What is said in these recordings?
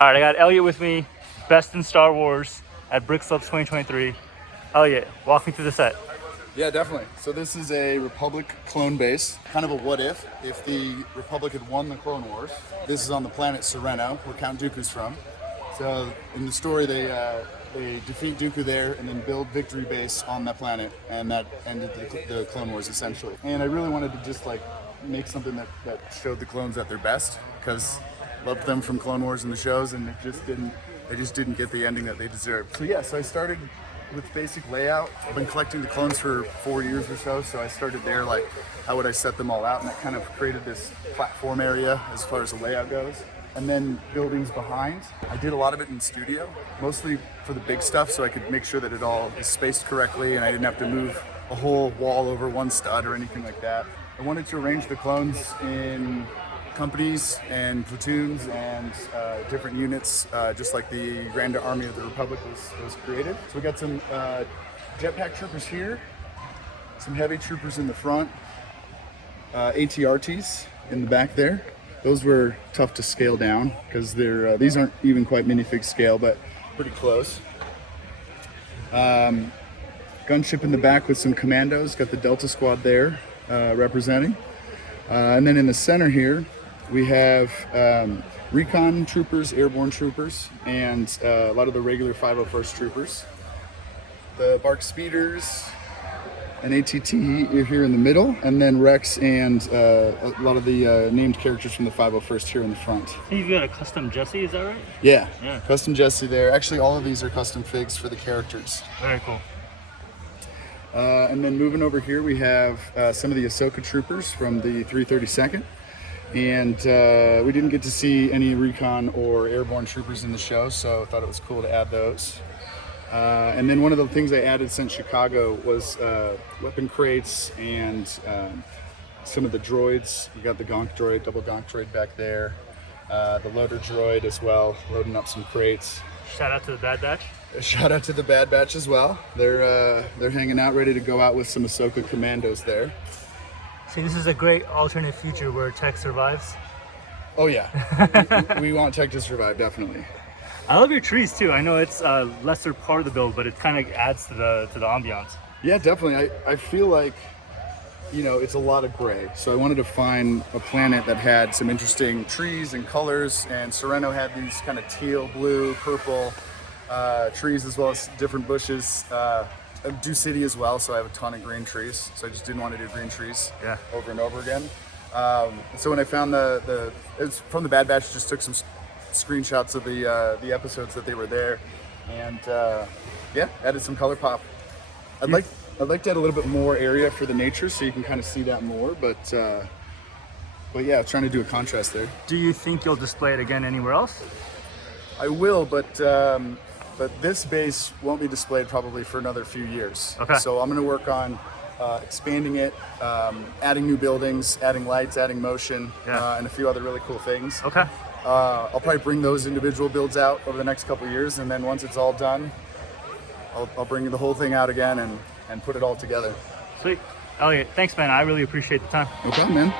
All right, I got Elliot with me, best in Star Wars at Brickslopes 2023. Elliot, walk me through the set. Yeah, definitely. So this is a Republic clone base, kind of a what if the Republic had won the Clone Wars. This is on the planet Sereno, where Count Dooku's from. So in the story, they defeat Dooku there and then build Victory Base on that planet, and that ended the Clone Wars essentially. And I really wanted to just like make something that showed the clones at their best, because loved them from Clone Wars and the shows, and they just didn't get the ending that they deserved. So yeah, so I started with basic layout. I've been collecting the clones for 4 years or so I started there, like how would I set them all out, and that kind of created this platform area as far as the layout goes. And then buildings behind. I did a lot of it in studio, mostly for the big stuff, so I could make sure that it all is spaced correctly and I didn't have to move a whole wall over one stud or anything like that. I wanted to arrange the clones in companies and platoons and different units, just like the Grand Army of the Republic was created. So we got some jetpack troopers here, some heavy troopers in the front, ATRTs in the back there. Those were tough to scale down because they're these aren't even quite minifig scale, but pretty close. Gunship in the back with some commandos, got the Delta Squad there representing. And then in the center here, we have recon troopers, airborne troopers, and a lot of the regular 501st troopers. The BARC speeders, an ATT here in the middle, and then Rex and a lot of the named characters from the 501st here in the front. Hey, you've got a custom Jesse, is that right? Yeah, custom Jesse there. Actually, all of these are custom figs for the characters. Very cool. And then moving over here, we have some of the Ahsoka troopers from the 332nd. And we didn't get to see any recon or airborne troopers in the show, so I thought it was cool to add those. And then one of the things I added since Chicago was weapon crates and some of the droids. We got the Gonk droid, double Gonk droid back there. The loader droid as well, loading up some crates. Shout out to the Bad Batch. Shout out to the Bad Batch as well. They're hanging out, ready to go out with some Ahsoka commandos there. See, this is a great alternate future where tech survives. Oh yeah, we want tech to survive, definitely. I love your trees too. I know it's a lesser part of the build, but it kind of adds to the ambiance. Yeah, definitely. I feel like, you know, it's a lot of gray. So I wanted to find a planet that had some interesting trees and colors, and Sereno had these kind of teal, blue, purple trees, as well as different bushes. Dew City as well, so I have a ton of green trees. So I just didn't want to do green trees over and over again. So when I found it's from the Bad Batch, just took some screenshots of the episodes that they were there, and added some color pop. I'd like to add a little bit more area for the nature, so you can kind of see that more. But yeah, trying to do a contrast there. Do you think you'll display it again anywhere else? I will, but this base won't be displayed probably for another few years. Okay. So I'm going to work on expanding it, adding new buildings, adding lights, adding motion, and a few other really cool things. Okay. I'll probably bring those individual builds out over the next couple of years, and then once it's all done, I'll bring the whole thing out again and put it all together. Sweet. Elliot, thanks, man. I really appreciate the time. No problem, man.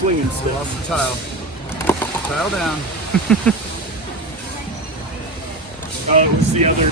Flinging still off the tile down. What's the other